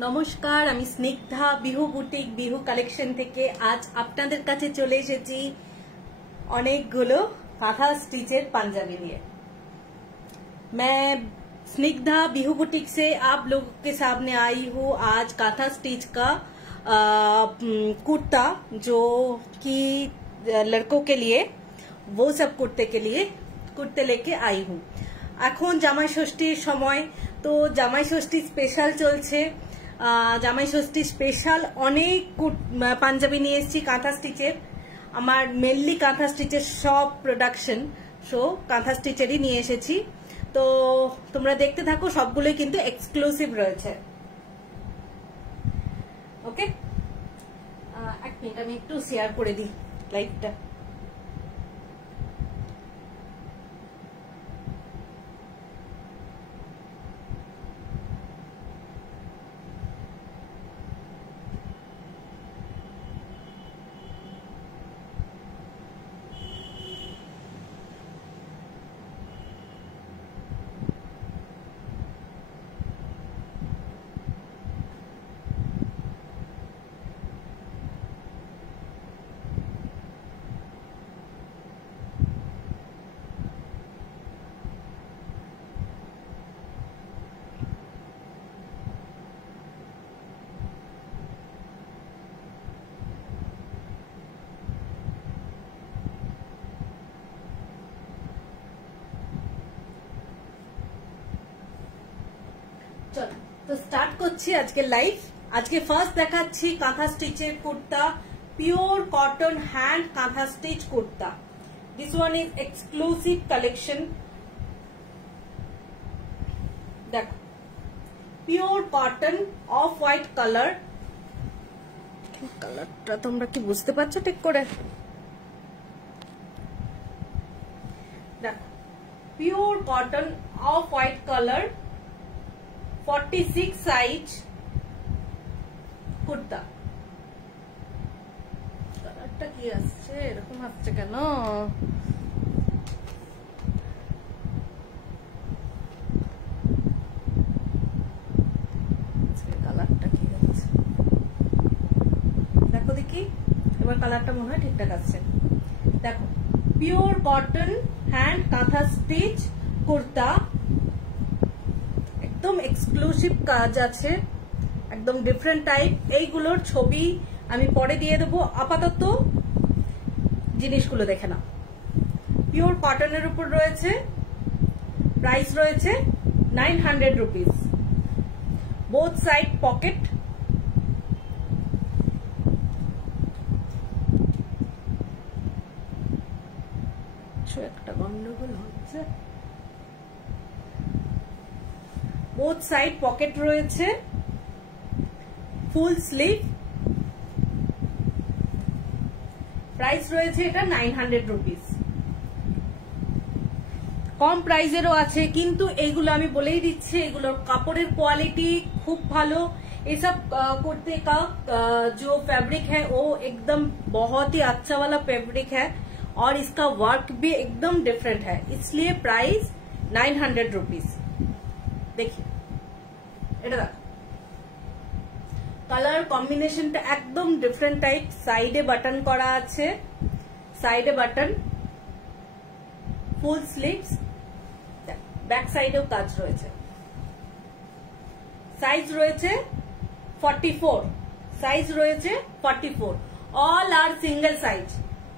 নমস্কার, আমি Snigdha Bihu boutique Bihu collection থেকে আজ আপনাদের কাছে চলে এসেছি অনেকগুলো কাঁথা स्टिचेर पंजाबी लिए। मैं स्निग्धा बिहू बुटीक से आप लोगों के सामने आई हूँ आज कांथा स्टिच का कुर्ता, जो कि लड़कों के लिए वो सब कुर्ते लेके आई हूँ। এখন জামাই ষষ্ঠীর সময়, তো জামাই ষষ্ঠী স্পেশাল চলছে। জামাই ষষ্ঠী স্পেশাল অনেক পাঞ্জাবি নিয়ে এসেছি কাঁথা স্টিচের। আমার মেনলি কাঁথা স্টিচের সব প্রোডাকশন, সো কাঁথা স্টিচেরই নিয়ে এসেছি। তো তোমরা দেখতে থাকো, সবগুলোই কিন্তু এক্সক্লুসিভ রয়েছে। ওকে, এক মিনিট আমি একটু শেয়ার করে দিই লাইভটা। চলো তো স্টার্ট করছি আজকে লাইভ। আজকে ফার্স্ট দেখাচ্ছি কাঁথা স্টিচের kurta, pure cotton hand kantha stitch kurta. This one is exclusive collection. দেখো, pure cotton off white colour. কালারটা তোমরা কি বুঝতে পারছো ঠিক করে? দেখো, pure cotton off white colour, 46 size kurta. কালারটা কি আসছে, এরকম আসছে কেন? কালারটা কি হচ্ছে দেখো দেখি, এবার কালারটা মনে হয় ঠিকঠাক আসছে। দেখো, pure cotton hand kantha stitch kurta, একদম এক্সক্লুসিভ কাজ আছে, একদম ডিফারেন্ট টাইপ। এইগুলোর ছবি আমি পরে দিয়ে দেবো, আপাতত জিনিসগুলো দেখে নাও। পিওর কটনের উপর রয়েছে, প্রাইস রয়েছে 900 রুপিস। বোথ সাইড পকেট, একটা গন্ডগোল হচ্ছে। বোথ সাইড পকেট রয়েছে, ফুল স্লিভ। প্রাইস রয়েছে এটা 900 রুপিস। কম প্রাইসেরও আছে, কিন্তু এইগুলো আমি বলেই দিচ্ছি, এগুলোর কাপড়ের কোয়ালিটি খুব ভালো। ये सब कुर्ते का जो फैब्रिक है वो एकदम बहुत ही अच्छा वाला फैब्रिक है और इसका वर्क भी एकदम डिफरेंट है, इसलिए प्राइस 900 रुपीस। देखिए, এটা দেখো, কালার কম্বিনেশনটা একদম ডিফারেন্ট টাইপ। সাইডে বাটন করা আছে, সাইডে বাটন, ফুল স্লিভস, ব্যাক সাইডেও কাজ রয়েছে। সাইজ রয়েছে 44, সাইজ রয়েছে 44। All are single size,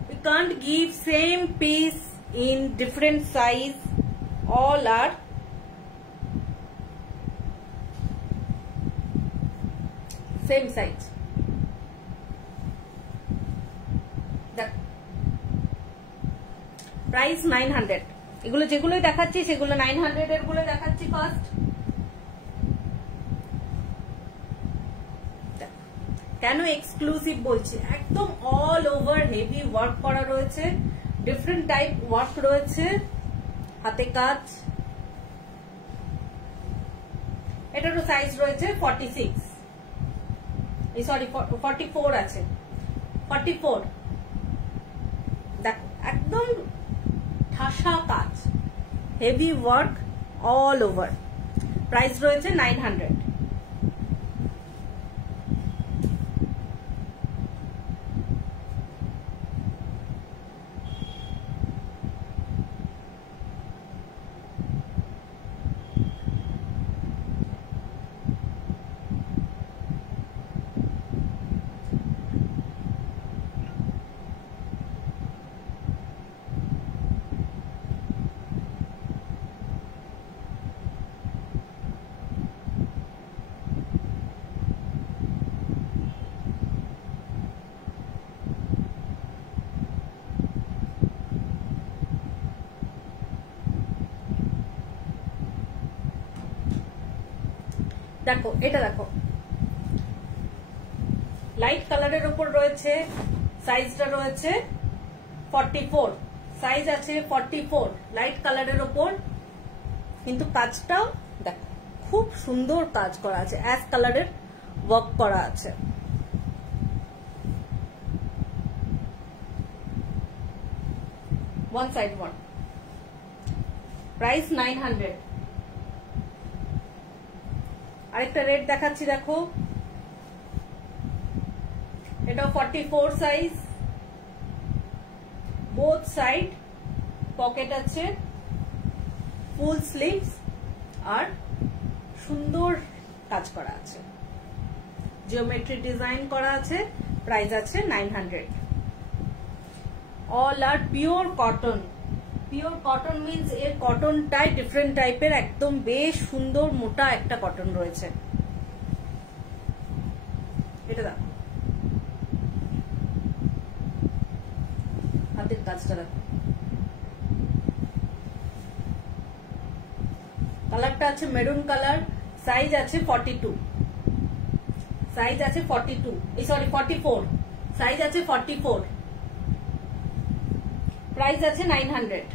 we can't give same piece in different size, all are same size. দেখো, প্রাইস 900। এগুলো যেগুলোই দেখাচ্ছি সেগুলো 900 এর গুলো দেখাচ্ছি ফার্স্ট। কেন এক্সক্লুসিভ বলছি, একদম অল ওভার হেভি ওয়ার্ক করা রয়েছে, ডিফারেন্ট টাইপ ওয়ার্ক রয়েছে, হাতে কাজ। এটারও সাইজ রয়েছে 46, সরি 44 আছে, 44। দেখো, একদম ঠাসা কাজ, heavy work all over. Price রয়েছে 900। দেখো এটা দেখো, লাইট কালারের উপর রয়েছে, সাইজটা রয়েছে 44, সাইজ আছে 44, লাইট কালারের উপর, কিন্তু কাজটাও দেখো খুব সুন্দর কাজ করা আছে, অ্যাশ কালারের ওয়ার্ক করা আছে। One side one, price 900। আরেকটা রেট দেখাচ্ছি দেখো, এটা 44 সাইজ, বোথ সাইড পকেট আছে, ফুল স্লিভস আর সুন্দর কাজ করা আছে, জিওমেট্রি ডিজাইন করা আছে, প্রাইস আছে 900। All are pure cotton. Pure cotton means এর কটনটাই ডিফারেন্ট টাইপের, একদম বেশ সুন্দর মোটা একটা কটন রয়েছে। এটা দেখো, হাতের কাজটা দেখো, কালারটা আছে মেরুন কালার, সাইজ আছে 42, সাইজ আছে 42, সরি 44, সাইজ আছে 44, প্রাইস আছে 900।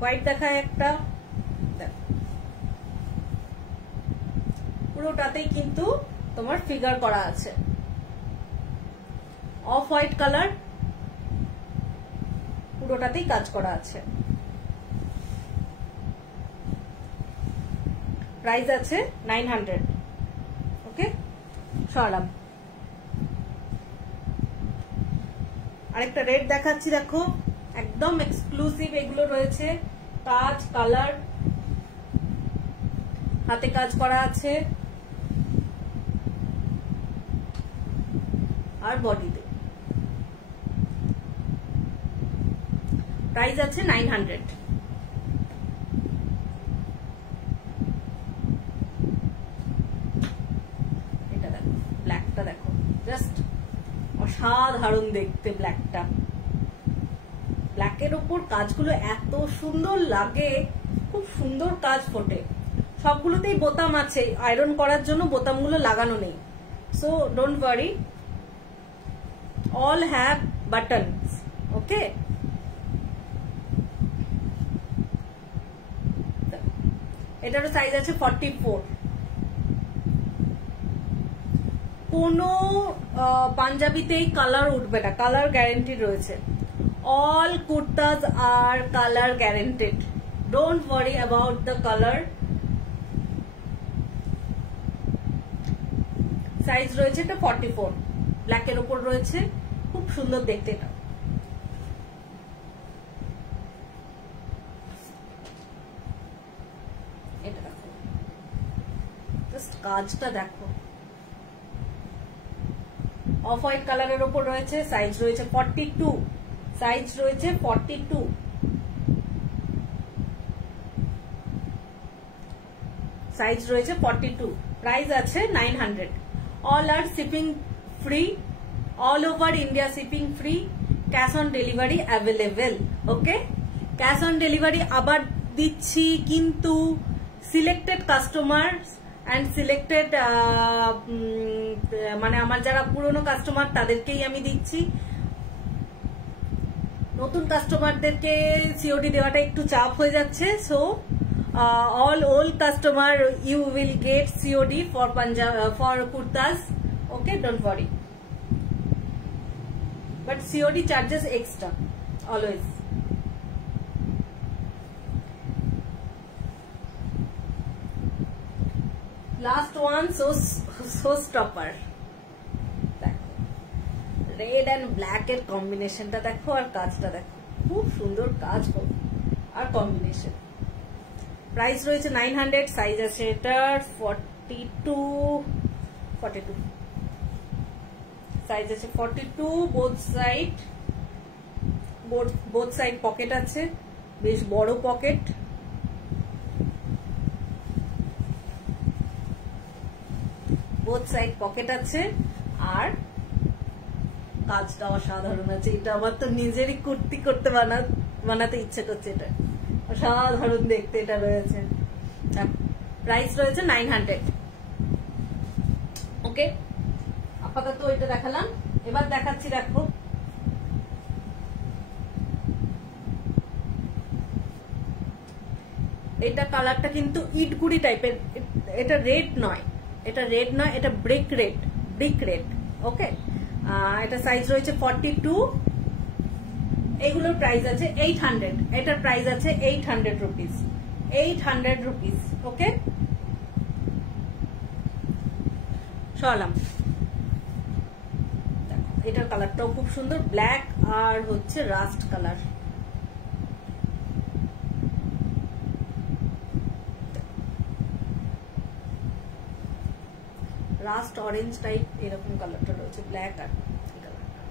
হোয়াইট দেখায় একটা, পুরোটাতেই কিন্তু তোমার ফিগার করা আছে, অফ হোয়াইট কালার, পুরোটাতেই কাজ করা আছে, প্রাইস আছে 900। ওকে, সরালাম। আরেকটা রেট দেখাচ্ছি দেখো, একদম এক্সক্লুসিভ এগুলো রয়েছে, কাজ কালার, হাতে কাজ করা আছে আর বডিতে, প্রাইস আছে 900। এটা দেখো, ব্ল্যাকটা দেখো, জাস্ট অসাধারণ দেখতে ব্ল্যাকটা, ব্ল্যাকের উপর কাজগুলো এত সুন্দর লাগে, খুব সুন্দর কাজ ফোটে। সবগুলোতেই বোতাম আছে, আয়রন করার জন্য বোতামগুলো লাগানো নেই, so don't worry, all have buttons, okay? এটারও সাইজ আছে 44। কোনো পাঞ্জাবিতেই কালার উঠবে না, কালার গ্যারেন্টি রয়েছে, all kurtas are color guaranteed, don't worry about the color। Size রয়েছে এটা 44, ব্ল্যাকের উপর রয়েছে, খুব সুন্দর দেখতে এটা। এটা দেখো, জাস্ট কাজটা দেখো, অফ হোয়াইট কালারের উপর রয়েছে, সাইজ রয়েছে 42, সাইজ রয়েছে 42, সাইজ রয়েছে 42, প্রাইস আছে 900। All are shipping free, all over India shipping free, cash on delivery available, okay? Cash on delivery আবার দিচ্ছি, কিন্তু সিলেক্টেড কাস্টমার্স এন্ড সিলেক্টেড মানে আমার যারা পুরনো কাস্টমার তাদেরকেই আমি দিচ্ছি, নতুন কাস্টমারদেরকে সিওডি দেওয়াটা একটু চাপ হয়ে যাচ্ছে, so all old customer you will get COD for Punjab for kurtas, okay? Don't worry, but COD charges extra always. Last one, so stopper, red and black এর কম্বিনেশনটা দেখো আর কাজটা দেখো, খুব সুন্দর কাজ আর কম্বিনেশন। প্রাইস রয়েছে 900, সাইজ আছে এটার 42, সাইজ আছে 42, বোথ সাইড পকেট আছে, বেশ বড় পকেট, বোথ সাইড পকেট আছে, আর কাজটা অসাধারণ আছে। এটা আমার তো নিজেরই কুর্তি করতে বানাতে ইচ্ছে করছে। এটা অসাধারণ দেখতে এটা রয়েছে। প্রাইস রয়েছে 900। ওকে, আপাতত এটা দেখালাম। এবার দেখাচ্ছি, দেখো এটা কালারটা কিন্তু ইটগুড়ি টাইপের। এটা রেড নয়, এটা রেড নয়, এটা ব্রিক রেড। ওকে, এটা সাইজ রয়েছে 42। এগুলোর প্রাইস আছে 800। এটার প্রাইস আছে 800 রুপিস। 800 রুপিস। ওকে, সরালাম। এটার কালারটাও খুব সুন্দর, ব্ল্যাক আর হচ্ছে rushed colour. Rushed orange type এরকম কালারটা রয়েছে, ব্ল্যাক আর কালারটা।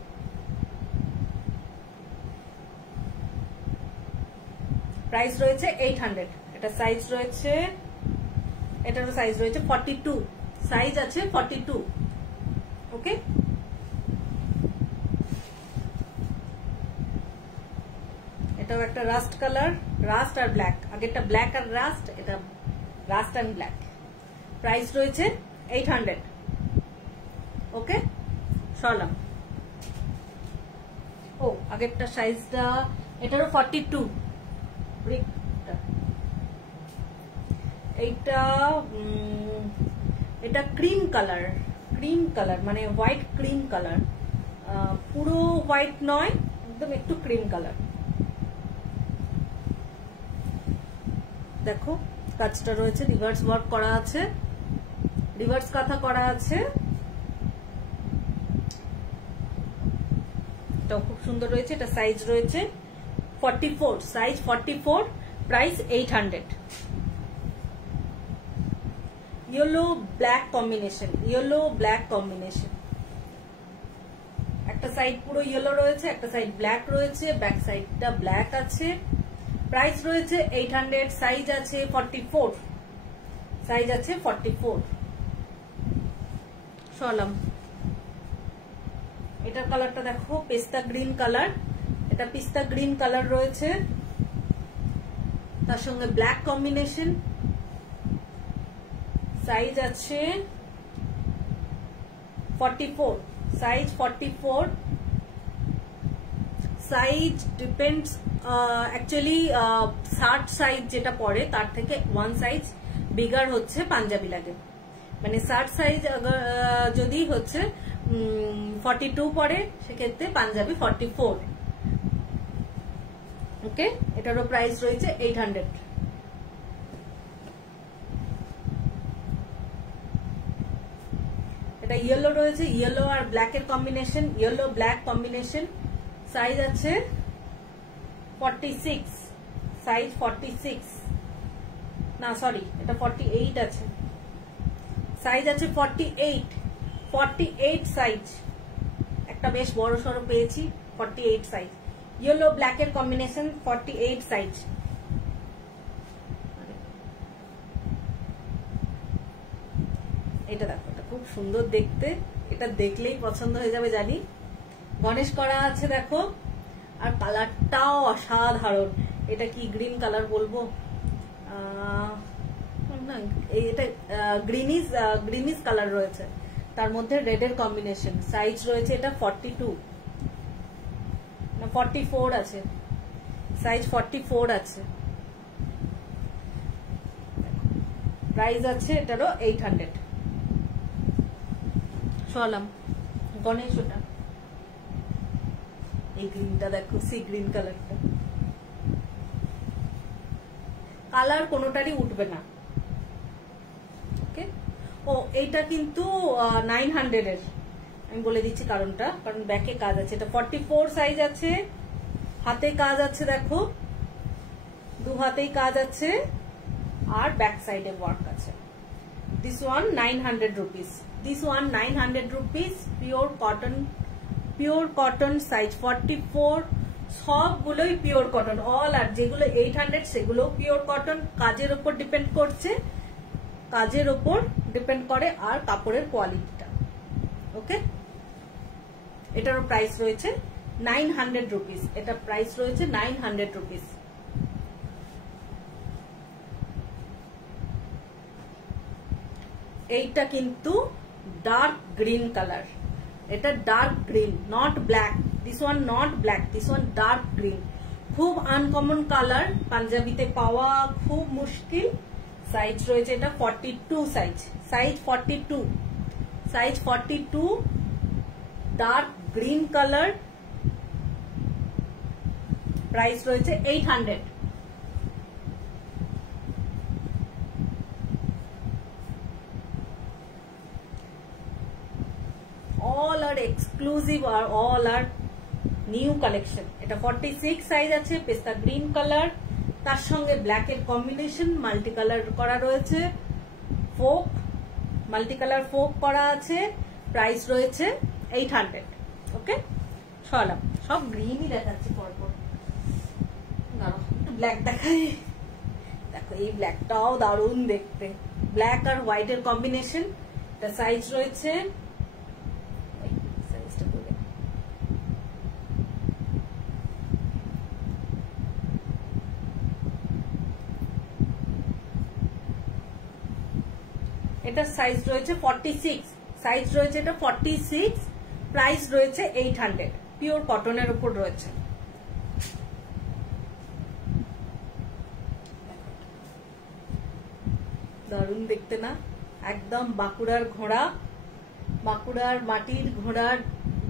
প্রাইস রয়েছে 800। এটা সাইজ রয়েছে, এটারও সাইজ রয়েছে 42। সাইজ আছে 42। ওকে, এটাও একটা রাস্ট কালার, রাস্ট আর ব্ল্যাক। আগেরটা ব্ল্যাক আর রাস্ট, এটা রাস্ট এন্ড ব্ল্যাক। প্রাইস রয়েছে 800। ওকে, সরলাম। ও, আগেরটা সাইজটা, এটারও 42। এটা ক্রিম কালার মানে হোয়াইট ক্রিম কালার, পুরো হোয়াইট নয়, একদম একটু ক্রিম কালার। দেখো কাজটা রয়েছে, রিভার্স ওয়ার্ক করা আছে, রিভার্স কাঁথা করা আছে। এটাও খুব সুন্দর রয়েছে। এটা সাইজ রয়েছে 44। Size 44। Price 800। Yellow black combination. একটা সাইড পুরো ইয়েলো রয়েছে, একটা সাইড ব্ল্যাক রয়েছে, ব্যাক সাইডটা ব্ল্যাক আছে। প্রাইস রয়েছে 800। সাইজ আছে 44। সাইজ আছে 44। সরলাম। এটার কালারটা দেখো, পেস্তা গ্রিন কালার। এটা পিস্তা গ্রিন কালার রয়েছে, তার সঙ্গে ব্ল্যাক কম্বিনেশন। সাইজ আছে 44। Size 44। Size depends, actually shirt size যেটা পড়ে তার থেকে 1 সাইজ বিগার হচ্ছে পাঞ্জাবি লাগে। মানে শার্ট সাইজ যদি হচ্ছে 42 পড়ে, সেক্ষেত্রে পাঞ্জাবি 44। ওকে, এটারও প্রাইস রয়েছে 800। এটা ইয়েলো রয়েছে, ইয়েলো আর ব্ল্যাক এর combination, yellow black combination. Size আছে 46। সাইজ 46 না, সরি, এটা 48 আছে। সাইজ আছে 48। 48 সাইজ। একটা বেশ বড় সড়ো পেয়েছি, 48 সাইজ। ইয়েলো ব্ল্যাক এর কম্বিনেশন, 48 সাইজ। এটা দেখো, এটা খুব সুন্দর দেখতে, এটা দেখলেই পছন্দ হয়ে যাবে জানি। গণেশ করা আছে দেখো, আর কালারটাও অসাধারণ। এটা কি গ্রিন কালার বলবো, এটা গ্রিনিশ কালার রয়েছে, তার মধ্যে রেড এর কম্বিনেশন। সাইজ রয়েছে এটা 42 না 44 আছে। সাইজ 44 আছে। প্রাইস আছে এটারও 800। সরলাম। গণেশ, ওটা এই গ্রিনটা দেখো, সি গ্রিন কালারটা। কালার কোনোটারই উঠবে না। ওকে, ও এইটা কিন্তু 900 এর। আমি বলে দিচ্ছি কারণটা, কারণ ব্যাকে কাজ আছে। এটা 44 সাইজ আছে, হাতে কাজ আছে দেখো, দু হাতেই কাজ আছে, আর ব্যাক সাইডে ওয়ার্ক আছে। This one 900 rupees. This one 900 rupees. Pure cotton, size 44। সবগুলোই পিওর কটন, অল। আর যেগুলো 800 সেগুলো পিওর কটন। কাজের উপর ডিপেন্ড করছে, কাজের উপর ডিপেন্ড করে আর কাপড়ের কোয়ালিটিটা। ওকে, এটারও প্রাইস রয়েছে 900 রুপিস। এটা প্রাইস রয়েছে 900 রুপিস। এইটা কিন্তু ডার্ক গ্রিন কালার, এটা dark green, not black, this one not black, this one dark green. খুব আনকমন কালার, পাঞ্জাবিতে পাওয়া খুব মুশকিল। সাইজ রয়েছে এটা 42 size, size 42, size 42, dark green colour. Price রয়েছে 800। all are exclusive or all are new collection। এটা 46 size আছে, পেস্তা গ্রিন কালার, তার সঙ্গে ব্ল্যাক এর কম্বিনেশন, মাল্টি কালার করা রয়েছে, ফোক, মাল্টি কালার ফোক করা আছে। প্রাইস রয়েছে 800। ওকে, সরালাম, সব গ্রিনই দেখাচ্ছি পরপর। দাঁড়াও একটু ব্ল্যাক দেখাই। দেখো এই ব্ল্যাকটাও দারুণ দেখতে, ব্ল্যাক আর হোয়াইট এর কম্বিনেশন। এটা সাইজ রয়েছে, এটা সাইজ রয়েছে 46, সাইজ রয়েছে এটা 46, প্রাইস রয়েছে 800। পিওর কটনের উপর রয়েছে। দারুণ দেখতে না, একদম বাঁকুড়ার ঘোড়া, বাঁকুড়ার মাটির ঘোড়ার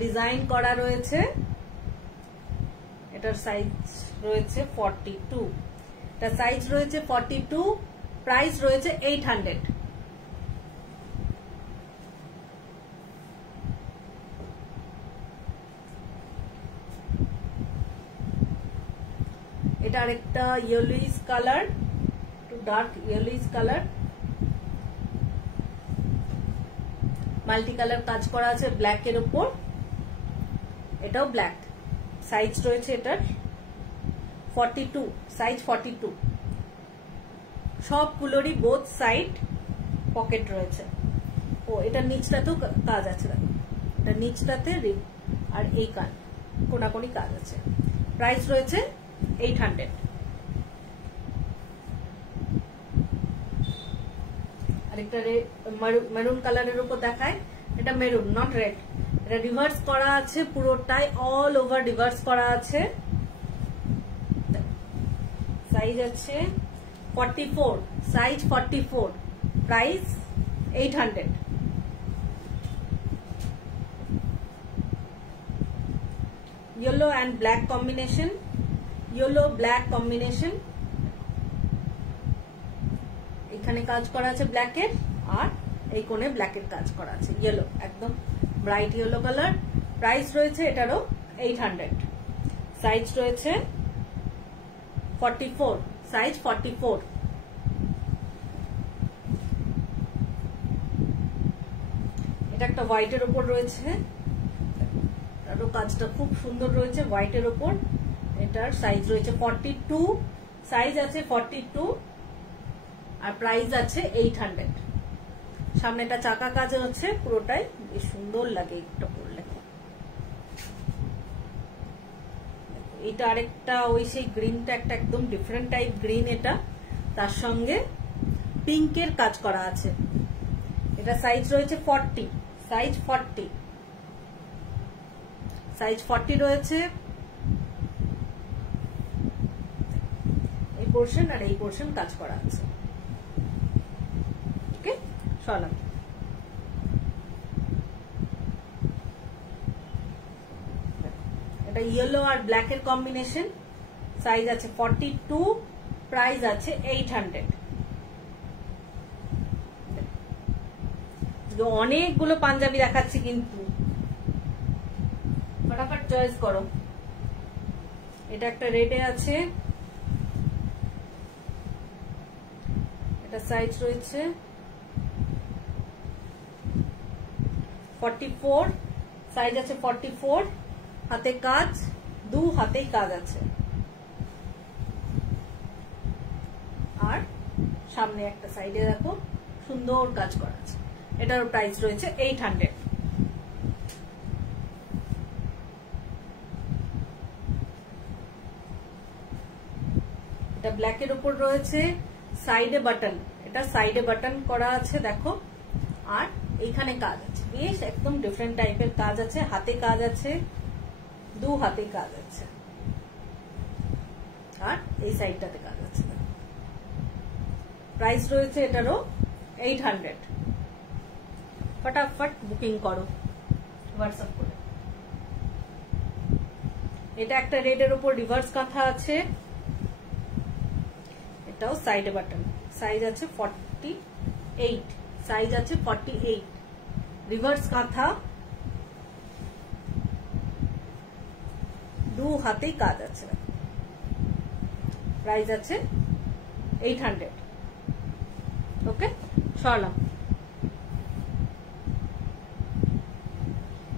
ডিজাইন করা রয়েছে। এটার সাইজ রয়েছে 42, এটা সাইজ রয়েছে 42, প্রাইস রয়েছে 800। এটা আরেকটা ইয়েলোইশ কালার, একটু dark yellowish colour, multi colour কাজ করা আছে ব্ল্যাক এর উপর। এটাও ব্ল্যাক, সাইজ রয়েছে এটার 42, সাইজ 42। সবগুলোরই বোথ সাইড পকেট রয়েছে। ও এটা নিচটাতেও কাজ আছে, এটা নিচটাতে রিং আর এই কান কোনাকুনি কাজ আছে। প্রাইস রয়েছে 800। আরেকটা মেরুন কালারের উপর দেখায়, এটা মেরুন নট রেড, এটা রিভার্স করা আছে পুরোটাই, অল ওভার রিভার্স করা আছে। সাইজ আছে 44, size 44, price 800। Yellow and black combination, yellow black combination. এখানে কাজ করা আছে ব্ল্যাকের, আর এই কোণে ব্ল্যাকের কাজ করা আছে, ইয়েলো, একদম ব্রাইট ইয়েলো কালার। প্রাইস রয়েছে এটারও 800। সাইজ রয়েছে 44, সাইজ 44। এটা একটা হোয়াইটের উপর রয়েছে, এটারও কাজটা খুব সুন্দর রয়েছে হোয়াইটের উপর। এটার সাইজ রয়েছে 42, সাইজ আছে 42, আর প্রাইস আছে 800। সামনেটা চাকা কাজ হচ্ছে পুরোটাই, বেশ সুন্দর লাগে এটা পরলে। এটা আরেকটা ওই সেই গ্রিনটা একটা একদম ডিফারেন্ট টাইপ গ্রিন, এটা তার সঙ্গে পিঙ্কের কাজ করা আছে। এটা সাইজ রয়েছে 40, সাইজ 40, সাইজ 40 রয়েছে। এই পোর্শন আর এই পোর্শন কাজ করা আছে। ওকে, সরালাম। এটা ইয়েলো আর ব্ল্যাক এর কম্বিনেশন, সাইজ আছে 42, প্রাইস আছে 800। অনেকগুলো পাঞ্জাবি দেখাচ্ছি কিন্তু ফটাফট চয়েস করো। এটা একটা রেডে আছে, এটা সাইজ রয়েছে 44, সাইজ আছে 44, হাতে কাজ, দু হাতেই কাজ আছে, আর সামনে একটা সাইডে দেখো সুন্দর কাজ করা আছে। এটার প্রাইস রয়েছে 800। এটা ব্ল্যাকের উপর রয়েছে, সাইডে বাটন, এটা সাইডে বাটন করা আছে দেখো, আর এইখানে কাজ আছে, বেশ একদম ডিফারেন্ট টাইপের কাজ আছে, হাতে কাজ আছে, দু হাতে কাজ আছে, আর এই সাইডটাতে কাজ আছে। প্রাইস রয়েছে এটারও 800। ফটাফট বুকিং করো হোয়াটসঅ্যাপ করে। এটা একটা রেডের উপর রিভার্স কাঁথা আছে, এটাও সাইডে বাটন, সাইজ আছে 48, সাইজ আছে 48, রিভার্স কাঁথা, দু হাতেই কাজ আছে, প্রাইস আছে 800। ওকে, সরালাম।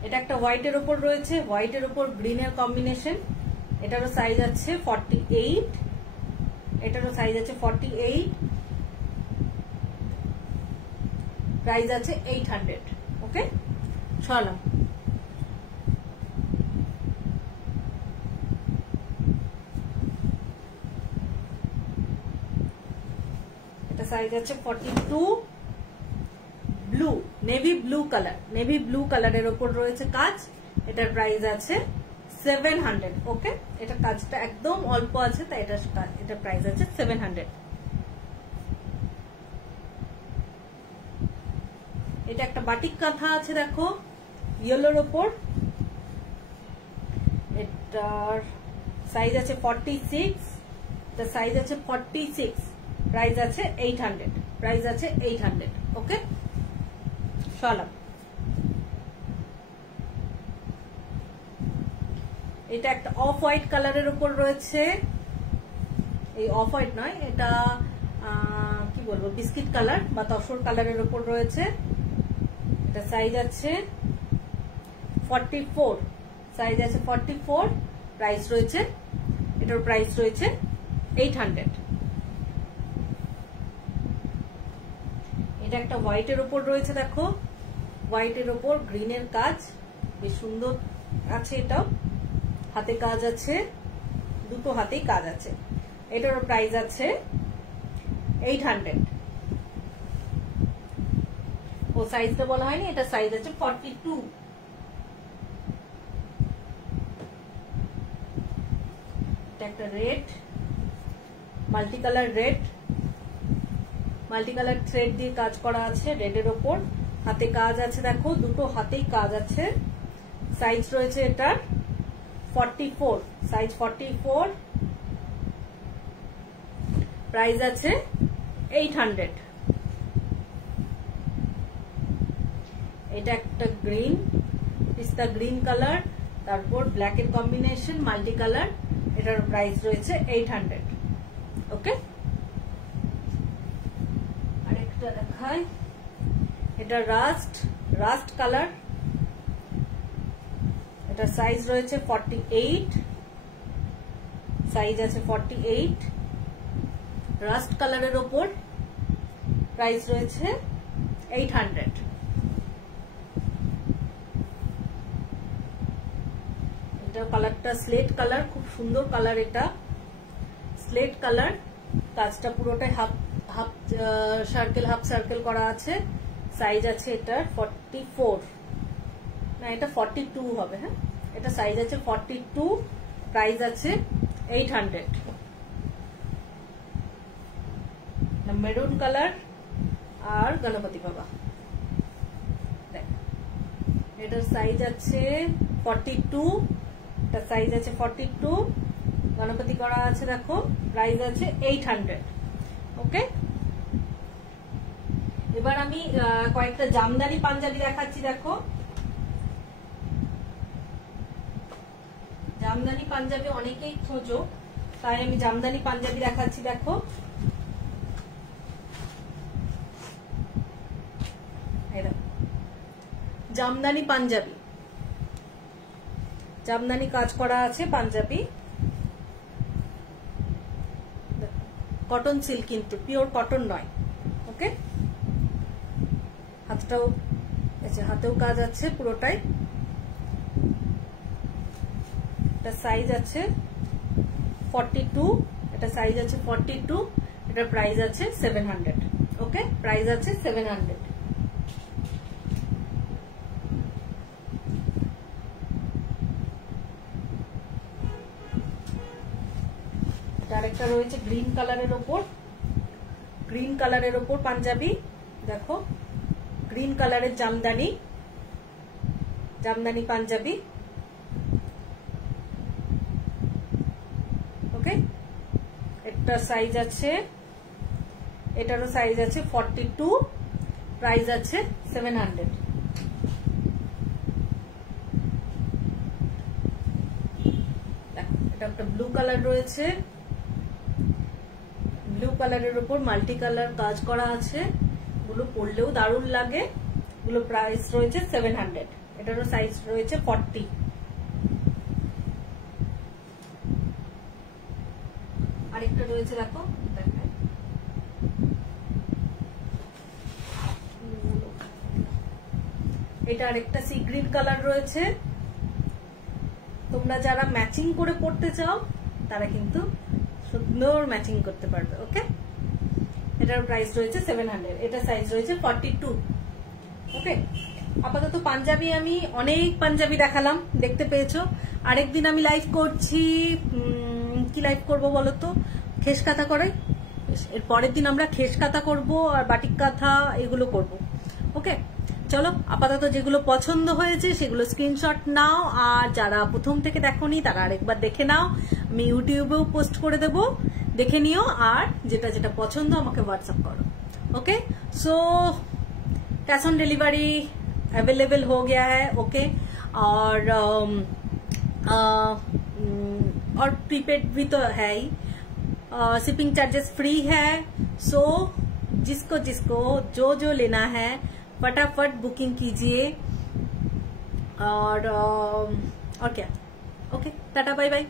এটা একটা হোয়াইটের উপর রয়েছে, হোয়াইটের উপর গ্রিনের কম্বিনেশন, এটারও সাইজ আছে 48, এটারও সাইজ আছে 48, প্রাইস আছে 800। ওকে, সরালাম। এটা সাইজ আছে 42, blue, navy blue colour, navy blue কালারের উপর রয়েছে কাজ, এটার প্রাইস আছে 700। ওকে, এটা কাজটা একদম অল্প আছে, তাই এটা প্রাইস আছে 700। এটা একটা বাটিক কাঁথা আছে দেখো, ইয়েলোর উপর, এটার সাইজ আছে 46, এটা সাইজ আছে 46, প্রাইস আছে 800, প্রাইস আছে 800। ওকে, সরালাম। এটা একটা অফ হোয়াইট কালারের উপর রয়েছে, এই অফ হোয়াইট নয়, এটা কি বলবো, বিস্কিট কালার বা তসর কালারের উপর রয়েছে, এটা সাইজ আছে 44, সাইজ আছে 44, প্রাইস রয়েছে, এটার প্রাইস রয়েছে 800। এটা একটা হোয়াইটের উপর রয়েছে দেখো, হোয়াইটের উপর গ্রিনের কাজ, বেশ সুন্দর আছে, এটাও হাতে কাজ আছে, দুটো হাতেই কাজ আছে, এটার প্রাইস আছে 800। ও সাইজটা বলা হয়নি, এটা সাইজ আছে 42। এটা একটা red, multi colour red, multi colour thread দিয়ে কাজ করা আছে, রেডের ওপর হাতে কাজ আছে দেখো, দুটো হাতেই কাজ আছে, সাইজ রয়েছে এটার 44, সাইজ 44, প্রাইস আছে 800। এটা একটা গ্রিন, পিস্তা গ্রিন কালার, তারপর ব্ল্যাকের কম্বিনেশন, মাল্টি কালার, এটার প্রাইস রয়েছে 800। ওকে, আরেকটা দেখাই, এটা রাস্ট কালার, এটা সাইজ রয়েছে 48, সাইজ আছে 48, রাস্ট কালারের ওপর, প্রাইস রয়েছে 800। এটা কালারটা স্লেট কালার, খুব সুন্দর কালার, এটা স্লেট কালার, কাজটা পুরোটাই হাফ সার্কেল করা আছে, সাইজ আছে এটার 44, না এটা 42 হবে, হ্যাঁ, এটা সাইজ আছে 42, প্রাইস আছে 800। মেরুন কালার আর গণপতি বাবা, এটার সাইজ আছে 42, এটা সাইজ আছে 42, গণপতি করা আছে দেখো, প্রাইস আছে 800। ওকে, এবার আমি কয়েকটা জামদানি পাঞ্জাবি দেখাচ্ছি দেখো, জামদানি পাঞ্জাবি অনেকেই খোঁজো, তাই আমি জামদানি পাঞ্জাবি দেখাচ্ছি দেখো, জামদানি পাঞ্জাবি, জামদানি কাজ করা আছে পাঞ্জাবি, কটন সিল্ক, কিন্তু পিওর কটন নয়। ওকে, হাতেও কাজ আছে পুরোটাই, এটা সাইজ আছে 42, এটা সাইজ আছে 42, এটার প্রাইস আছে 700। ওকে, প্রাইস আছে 700। আরেকটা রয়েছে গ্রিন কালারের ওপর, গ্রিন কালারের ওপর পাঞ্জাবি, দেখো গ্রিন কালারের জামদানি, জামদানি পাঞ্জাবি। ওকে, একটা সাইজ আছে, এটারও সাইজ আছে 42, প্রাইস আছে 700। এটা একটা ব্লু কালার রয়েছে, ব্লু কালারের উপর মাল্টি কালার কাজ করা আছে, গুলো পরলেও দারুণ লাগে। গুলো প্রাইস রয়েছে 700, এটারও সাইজ রয়েছে 40। আরেকটা রয়েছে দেখো, এটা আরেকটা সি গ্রিন কালার রয়েছে। তোমরা যারা ম্যাচিং করে পড়তে চাও তারা কিন্তু সুন্দর ম্যাচিং করতে পারবে। ওকে, এটার প্রাইস রয়েছে 700, এটা সাইজ রয়েছে 42। ওকে, আপাতত পাঞ্জাবি আমি অনেক পাঞ্জাবি দেখালাম, দেখতে পেয়েছো। আরেকদিন আমি লাইভ করছি, কি লাইভ করব বলো তো, খেস কাঁথা করাই। এর পরের দিন আমরা খেস কাঁথা করবো আর বাটিক কাঁথা এগুলো করব। ওকে, চলো আপাতত যেগুলো পছন্দ হয়েছে সেগুলো স্ক্রিনশট নাও, আর যারা প্রথম থেকে দেখোনি তারা আরেকবার দেখে নাও, আমি ইউটিউবেও পোস্ট করে দেব, দেখে নিও। আর যেটা যেটা পছন্দ আমাকে হোয়াটসঅ্যাপ করো। Okay, so cash on delivery available हो गया है। ओके, और प्रीपेड भी तो है ही, शिपिंग चार्जेस फ्री है। सो जिसको जिसको जो जो लेना है फटाफट बुकिंग कीजिए। और क्या, ओके, टाटा बाय बाय।